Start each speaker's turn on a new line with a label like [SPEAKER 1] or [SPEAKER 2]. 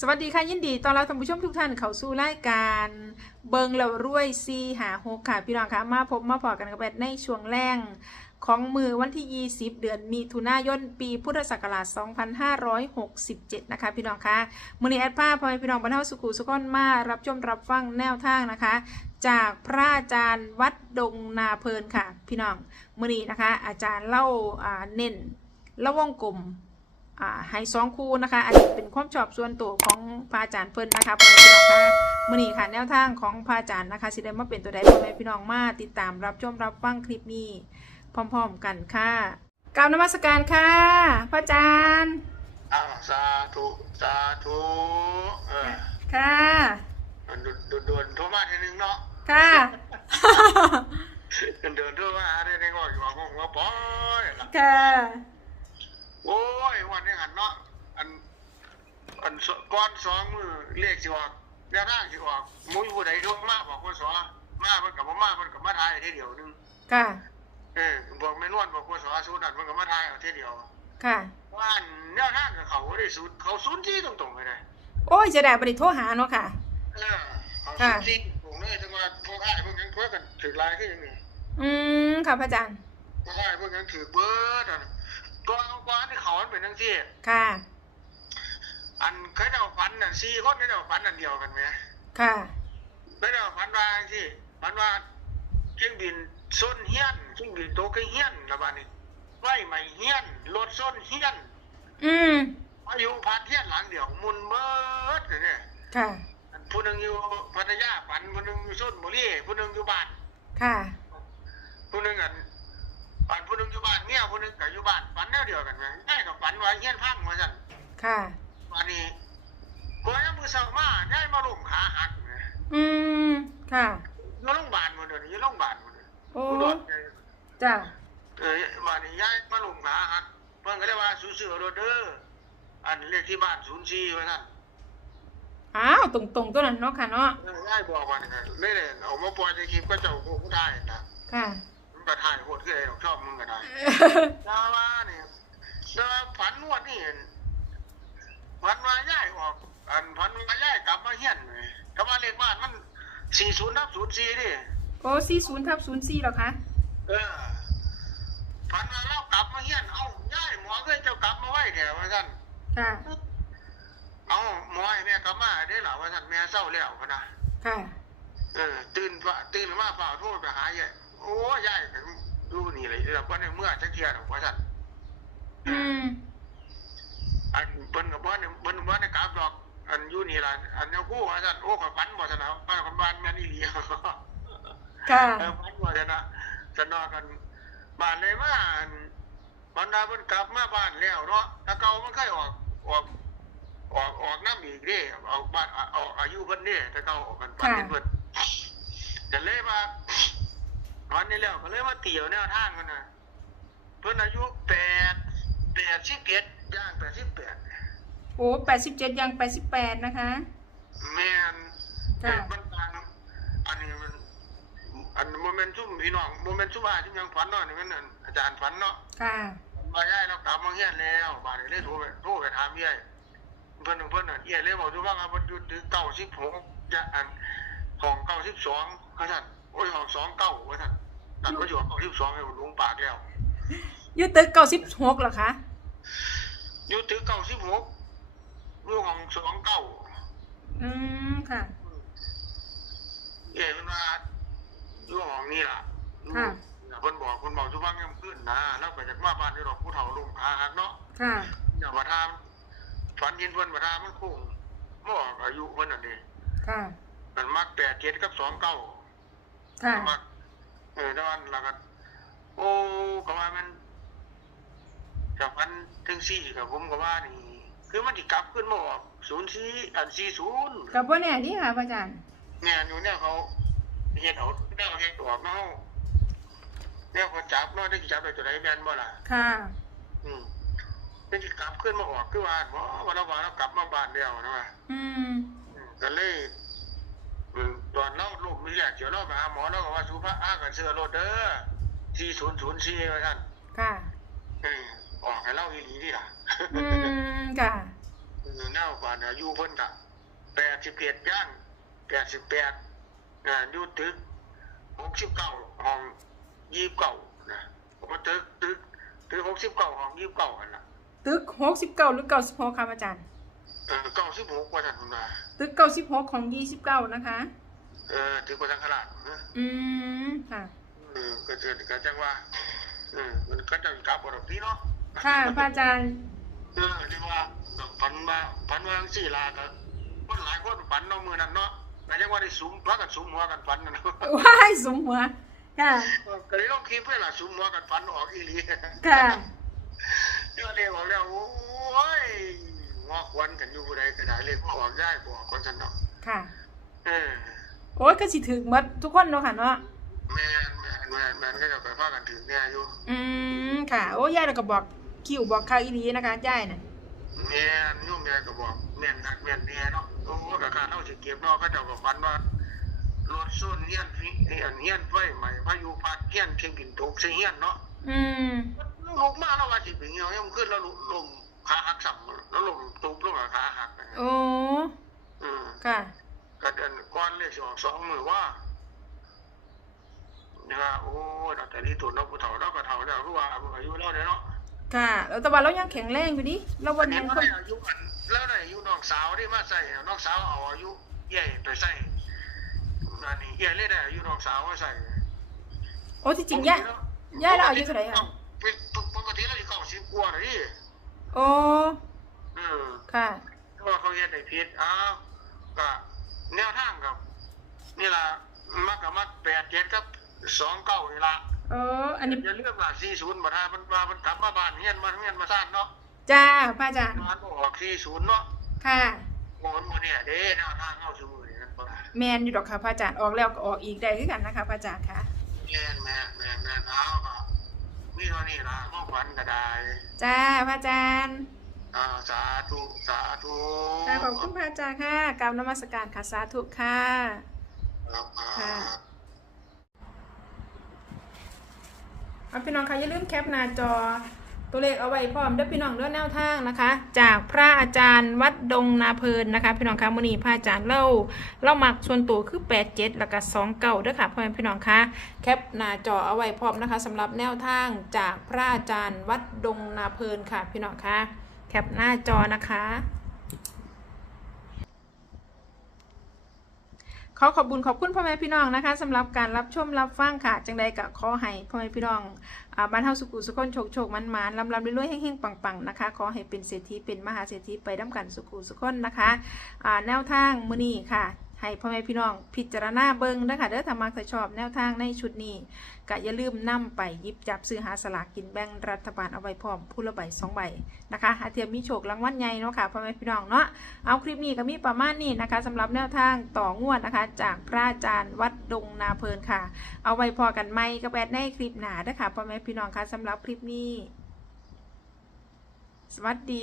[SPEAKER 1] สวัสดีค่ะ ยินดีตอนเรับท่านผู้ชมทุกท่านเข้าสู่รายการเบิงแล้วรวยซีหาหกค่ะ พี่น้องคะมาพบมาพอกันกับแบดในช่วงแรงของมือวันที่ 20 เดือนมีถุนายนปีพุทธศักราช 2567 นะคะ พี่น้องคะมือนี้แอดภาพอพี่น้องบรรเทาสุขุสุขอนมารับชมรับฟังแนวทางนะคะ จากพระอาจารย์วัดดงนาเพลินค่ะ พี่น้องมือนี้นะคะ อาจารย์เล่าเน้นเล่าวงกลม ให้สองคู่นะคะ อันนี้เป็นความชอบส่วนตัวของพระอาจารย์เพิ่นนะคะพ่อแม่พี่น้องค่ะมื่อนี้ค่ะแนวทางของพระอาจารย์นะคะสิได้มาเป็นตัวใดพ่อแม่พี่น้องมาติดตามรับชมรับฟังคลิปนี้ พร้อมๆกันค่ะกราบนมัสการค่ะพระอาจารย์
[SPEAKER 2] อ้าวสาธุสาธุเออ
[SPEAKER 1] ค่ะ
[SPEAKER 2] มันด่วนด่วนๆโทรมาทีนึงเนาะ
[SPEAKER 1] ค่ะ
[SPEAKER 2] เดินเดินโทรมาหาได้ในงอกอยู่ว่าของว่าปอยล่ะ
[SPEAKER 1] ค่ะ
[SPEAKER 2] โอ้ยวันนี้หันเนาะอันอันสก้อนสองมือเลขสิออกแนวทางสิออกมุ้ยผู้ใดโทรมาบอกว่าสอมาเพิ่นกับบ่มาเพิ่นกับมาทายทีเดียวหนึง
[SPEAKER 1] ค่ะ
[SPEAKER 2] เออบอกแม่นวลบอกว่าสอสูตรนั่นเพิ่นกับมาทายเอาทีเดียว
[SPEAKER 1] ค่ะ
[SPEAKER 2] ว่าอันแนวทางกับเขาได้สูตรเขาศูนย์ที่ตรงๆเลยนะ
[SPEAKER 1] โอ้ยจะได้บริโทรหาเนาะค่ะ
[SPEAKER 2] เออเขาศูนย์ที่ตรงเลยถึงว่าพวกอ้ายพวกนั้นเพิ่นกันถือลายขึ้นอย่างนี้
[SPEAKER 1] อืมค่ะพระอาจารย์
[SPEAKER 2] พวกอ้ายพวกนั้นถือเบิดอะ ตัวเอากวานที่เขามันเป็นทั้งที่
[SPEAKER 1] ค่ะ
[SPEAKER 2] อันเคยเดาฝันน่ะสี่คนเคยเดาฝันอันเดียวกันไหม
[SPEAKER 1] ค่ะ
[SPEAKER 2] เคยเดาฝันว่าที่ฝันว่าเครื่องบินส้นเฮียนเครื่องบินโตกเฮียนละบาดนี้ไฟไหม้เฮียนรถส้นเฮียน
[SPEAKER 1] อืม
[SPEAKER 2] อายุพาเฮียนหลังเดียวมุนเบิดเลยเนี่ย
[SPEAKER 1] ค่ะ
[SPEAKER 2] อันผู้หนึงอยู่พัทยาฝันผู้หนึงอยู่ส้นบุรีผู้หนึงอยู่บ้าน
[SPEAKER 1] ค่ะ
[SPEAKER 2] ผู้หนึงอัน ฝันผู้หนึงอยู่บ้านเมียผู้หนึงก็อยู่บ้านฝันแนวเดียวกันไหมไอ้กับฝันว่าเฮียนพังว่าซั่น
[SPEAKER 1] ค่ะ
[SPEAKER 2] วันนี้พอยามมือเช้ามาย้ายมาลงขาหักนะ
[SPEAKER 1] อืม ค่ะ
[SPEAKER 2] อยู่โรงพยาบาลหมดเลยอยู่โรงพยาบาลหมดเลย
[SPEAKER 1] โอ้
[SPEAKER 2] อุดร
[SPEAKER 1] จ้ะ
[SPEAKER 2] เออวันนี้ย้ายมาลงขาหักเพิ่นก็เลยว่าสู้ๆรถเด้ออันเลขที่บ้าน04ว่าซั่น
[SPEAKER 1] อ้าว ตรงๆตัวนั้นเนาะค่ะเนาะ
[SPEAKER 2] เออย้ายบอกว่านี่ก็เลยเลยเอามาปล่อยในคลิปก็เจ้าผู้ได้นะ
[SPEAKER 1] ค่ะ
[SPEAKER 2] มันก็ถ่ายโหดคือไอ้ดอกชอบมึงก็ได้ดาว่าเนี่ยดาว่าฝันงวดนี่ฝันว่าย้ายออก อันฝันว่าย้ายกลับมาเฮียนเลยกลับมาเลขบ้านมัน40ทับ04ดิ
[SPEAKER 1] โอ้สี่ศูนย์ทับศูนย์สี่หรอคะ
[SPEAKER 2] เออฝันว่าเรากลับมาเฮียนเอ้าย่ายหมอเคยเจ้ากลับมาไว้แถวว่าท่าน
[SPEAKER 1] ค่ะ
[SPEAKER 2] เอ้าหมอให้แม่กลับมาได้หรอว่าท่านแม่เศร้าแล้วพะนะ
[SPEAKER 1] ค่ะ
[SPEAKER 2] เออตื่นฟ้าตื่นมาเปล่าโทษไปหายาย โอ้ยายก็ดูนี่เลยเราก็ในเมื่อจะเคลียร์หรอกว่าท่าน
[SPEAKER 1] อืม
[SPEAKER 2] อันเปิ้นกับบ้านเปิ้นบ้านในกลับหรอก อันอยู่นี่ล่ะอันเนี้ยกู้ว่าท่านโอ้ขอยฝันบ่ท่านเอาบ้านคนบ้านแม่นอีหลี
[SPEAKER 1] ค่ะ
[SPEAKER 2] เออฝันบ่ท่านนะสนอกันบ้านเลยมาอันบรรดาเพิ่นกลับมาบ้านแล้วเนาะถ้าเก่ามันเคยออกออกออกออกน้ำอีกเด้ออกบ้านออกอายุเพิ่นเด้ถ้าเก่าออกกันบ้านเพิ่นจะเลยมา วันนี้แล้วก็เลยมาเตี่ยวแนวทางกันน่ะเพิ่นอายุแปดแปดสิบเอ็ดย่างแปดสิบแปด
[SPEAKER 1] โอ้แปดสิบเจ็ดยังแปดสิบแปดนะคะ
[SPEAKER 2] แม่น
[SPEAKER 1] ค่ะ
[SPEAKER 2] มันต่างอันนี้มันอันโมเมนต์ซุ่มพี่น้องโมเมนต์ซุ่มอาที่ยังฝันเนาะนี่มันอันอาจารย์ฝันเนาะ
[SPEAKER 1] ค่ะ
[SPEAKER 2] มาย่ายเรากลับมาเฮียนแล้วบาดนี้เลยโทรไปโทรไปถามยายเพิ่นเพิ่นน่ะยายเลยบอกอยู่ว่าเพิ่นอยู่ถึง96จะอันของ92ว่าซั่นโอ้ยข อง29ว่าซั่นนั่นก็อยู่ของ92ให้ลุงปากแล้ว
[SPEAKER 1] อยูตึกเก้าสิบหกเหรอคะ
[SPEAKER 2] อยู่ถึง96อยู่ของ29
[SPEAKER 1] อืมค่ะ
[SPEAKER 2] เอ้ยมันว่าอยู่ของนี่ล่ะ
[SPEAKER 1] ค่ะ
[SPEAKER 2] เพิ่นบอกเพิ่นบอกทุกฟังยังขึ้นนะแล้วไปจากมาบ้านนี่ดอกผู้เฒ่าลุงขาหักเนาะ
[SPEAKER 1] ค่ะ
[SPEAKER 2] อย่ามาทามฝันเห็นเพิ่นมาทามมันคงบ่ออกอายุเพิ่นน่ะนี่
[SPEAKER 1] ค่ะ
[SPEAKER 2] มันมักแปดเจ็ดกับสองเก้า
[SPEAKER 1] ค่ะ
[SPEAKER 2] มักเออตอนแล้วก็โอ้ก็ว่ามันจากพันถึงสี่กับผมก็ว่านี่คือมันสิกลับขึ้นมาออกศูนย์สี่อันสี่ศูนย์
[SPEAKER 1] กับว่าเนี่ยนี่ค่ะพระอาจารย์
[SPEAKER 2] เนี่ยอยู่เนี่ยเขาเฮ็ดเอาแนวเฮ็ดออกเนาะเนี่ยเขาจับเนาะได้จับได้ตัวไหนแม่นบ่ล่ะ
[SPEAKER 1] ค่ะ
[SPEAKER 2] อืมเป็นสิกลับขึ้นมาออกคือว่าบ่ว่าเราว่าเรากลับมาบ้านแล้วนะว่า
[SPEAKER 1] อืม
[SPEAKER 2] ก็เลยอืม ตอนเราลูกมีแรกเจียวเราไปหาหมอเราก็ว่าสุภาพอ้ากันเสื้อรถเด้อที่ศูนย์ศูนย์สี่ว่าท่าน
[SPEAKER 1] ค่ะ
[SPEAKER 2] เออออกให้เล่าอีหลีนี่ล่ะ
[SPEAKER 1] อืมค่ะ
[SPEAKER 2] เเออแนวบ้านอายุเพิ่นก็แปดสิบเอ็ดย่างแปดสิบแปดอ่าอยู่ตึกหกสิบเก้าห้องยี่สิบเก้านะผมว่าตึกตึกตึกหกสิบเก้าห้องยี่สิบเก้าอันน่ะ
[SPEAKER 1] ตึกหกสิบเก้าหรือเก้าสิบหกครับอาจารย์
[SPEAKER 2] เออเก้าสิบหกว่าท่านคุณว่า
[SPEAKER 1] ตึกเก้าสิบหกของยี่สิบเก้านะคะ
[SPEAKER 2] เออตึกประทังขลาดนะ
[SPEAKER 1] อืมค่ะ
[SPEAKER 2] เออก็เจอก็จังว่าเออมันก็จะกลับบ่ดอกพี่เนาะ
[SPEAKER 1] ค่ะพระอาจารย์
[SPEAKER 2] เออที่ว่าฝันว่าฝันว่าจังซี่ล่ะก็คนหลายคนฝันเนาะมื้อนั้นเนาะก็จังว่าได้สุมพากันสุมหัวกันฝันนั่นเนาะ
[SPEAKER 1] ว้ายสมหัวค่ะ
[SPEAKER 2] ก็เลยลองคิดเพื่อล่ะสุมหัวกันฝันออกอีหลี
[SPEAKER 1] ค่ะ
[SPEAKER 2] เดี๋ยวเรียกออกแล้วโอ้ยหัวควันกันอยู่บ่ได้ก็ได้เลขออกได้บ่ออกคนซั่นเนาะ
[SPEAKER 1] ค่ะ
[SPEAKER 2] เออ
[SPEAKER 1] โอ้ยก็สิถึงหมดทุกคนเนาะค่ะเนาะ
[SPEAKER 2] แม่นแม่นแม่นแม่นก็จะไปพากันถึงเนี่ยอยู่
[SPEAKER 1] อืมค่ะ โอ้ยายเราก็บอกคิวบอกข่าวอีหลีนะคะยายน่ะ
[SPEAKER 2] แม่นโยมแม่ก็บอกแม่นนักแม่นแน่เนาะโอ้ก็ค่าเฮาสิเก็บเนาะเขาเจ้าก็ฝันว่ารถส้นเฮียนฟิเฮียนเฮียนไฟใหม่พายุพัดเฮียนเครื่องบินตกใส่เฮียนเนาะ
[SPEAKER 1] อืม
[SPEAKER 2] ลูกมาแล้วว่าสิเป็นเหี่ยยังขึ้นแล้วลมขาหักสัมแล้วลมตุบลงกับขาหัก
[SPEAKER 1] โอ้
[SPEAKER 2] อืม
[SPEAKER 1] ค่ะ
[SPEAKER 2] ก็เดินก้อนเลขสิออกสองมือว่าเนี่ยว่าโอ้เราแต่นี่ตัวเราผู้เฒ่าเราก็เฒ่าแล้วรู้ว่าอายุเราเนี่ยเนาะ
[SPEAKER 1] ค่ะแล้วแต่ว่าเรายังแข็งแรงอยู่ดิเราวัน
[SPEAKER 2] นี้
[SPEAKER 1] นี้
[SPEAKER 2] เรา
[SPEAKER 1] คน
[SPEAKER 2] ได้อายุกันแล้วได้อายุน้องสาวที่มาใส่น้องสาวเอาอายุใหญ่ไปใส่นั่นนี่ใหญ่เลยได้อายุน้องสาวมาใส่
[SPEAKER 1] โอ้ที่จริงยายยายเราอายุเท่าไหร่คะ
[SPEAKER 2] เป็นปกติเราอยู่เก้าสิบกว่าเลยดิ
[SPEAKER 1] โอ้
[SPEAKER 2] อืม
[SPEAKER 1] ค่ะ
[SPEAKER 2] เพราะว่าเขาเฮ็ดให้ผิดอ้าวก็ แนวทางกับนี่ล่ะมักกับมักแปดเจ็ดกับสองเก้านี่ล่ะ
[SPEAKER 1] เออ อันนี้
[SPEAKER 2] อย่าเลือกล่ะสี่ศูนย์บ่ท่ามันว่ามันกลับมาบ้านเฮียนมาเฮียนมาซ่านเนาะ
[SPEAKER 1] จ้าพระอาจารย์
[SPEAKER 2] มันบ่ออกสี่ศูนย์เนาะ
[SPEAKER 1] ค่ะ
[SPEAKER 2] โอ้มันบ่เนี่ยเด้แนวทางเข้าสู่มือนี่นั่นบ่ได้
[SPEAKER 1] แมนอยู่ดอกค่ะพระอาจารย์ออกแล้วก็ออกอีกได้คือกันนะคะพระอาจารย์ค่ะ
[SPEAKER 2] แม่นแม่นแม่นแม่นเอาก็มีเท่านี้ล่ะของขวัญก็ได้
[SPEAKER 1] จ้าพระอาจารย์
[SPEAKER 2] อ่าสาธุสาธุ
[SPEAKER 1] ค่ะขอบคุณพระอาจารย์ค่ะกรรมนมัสการค่ะสาธุค่ะ
[SPEAKER 2] ครับ
[SPEAKER 1] ค่ะ เอาพี่น้องคะอย่าลืมแคปหน้าจอตัวเลขเอาไว้พร้อมเด้อพี่น้องเด้อแนวทางนะคะ จากพระอาจารย์วัดดงนาเพลินนะคะ พี่น้องคะมื้อนี้พระอาจารย์เล่าเล่ามักส่วนตัวคือ 87 แล้วก็2เก่าเด้อค่ะพ่อแม่พี่น้องคะแคปหน้าจอเอาไว้พร้อมนะคะสำหรับแนวทางจากพระอาจารย์วัดดงนาเพลินค่ะพี่น้องคะ แคปหน้าจอนะคะ ขอขอบคุญขอบคุณพ่อแม่พี่น้องนะคะสำหรับการรับชมรับฟังค่ะ จังใดก็ขอให้พ่อแม่พี่น้องอบ้านเฮาสุขุสุขคนโชคโชคมันมันลำลำรวยๆแห้งๆปังๆนะคะ ขอให้เป็นเศรษฐีเป็นมหาเศรษฐีไปด้กันสุขุสุขคนนะคะแนวทางมือนี้ค่ะ ให้พ่อแม่พี่น้องพิจารณาเบิ่งนะคะเด้อถ้ามักถ้าชอบแนวทางในชุดนี้ก็อย่าลืมนำไปยิบจับซื้อหาสลากกินแบ่งรัฐบาลเอาไว้พร้อมผู้ละใบสองใบนะคะอาเทียมมีโชครางวัลใหญ่เนาะค่ะพ่อแม่พี่น้องเนาะเอาคลิปนี้ก็มีประมาณนี้นะคะสำหรับแนวทางต่องวดนะคะ จากพระอาจารย์วัดดงนาเพลินค่ะ เอาไว้พอกันไหมก็แบดในคลิปหนาเด้อค่ะพ่อแม่พี่น้องคะสำหรับคลิปนี้ สวัสดี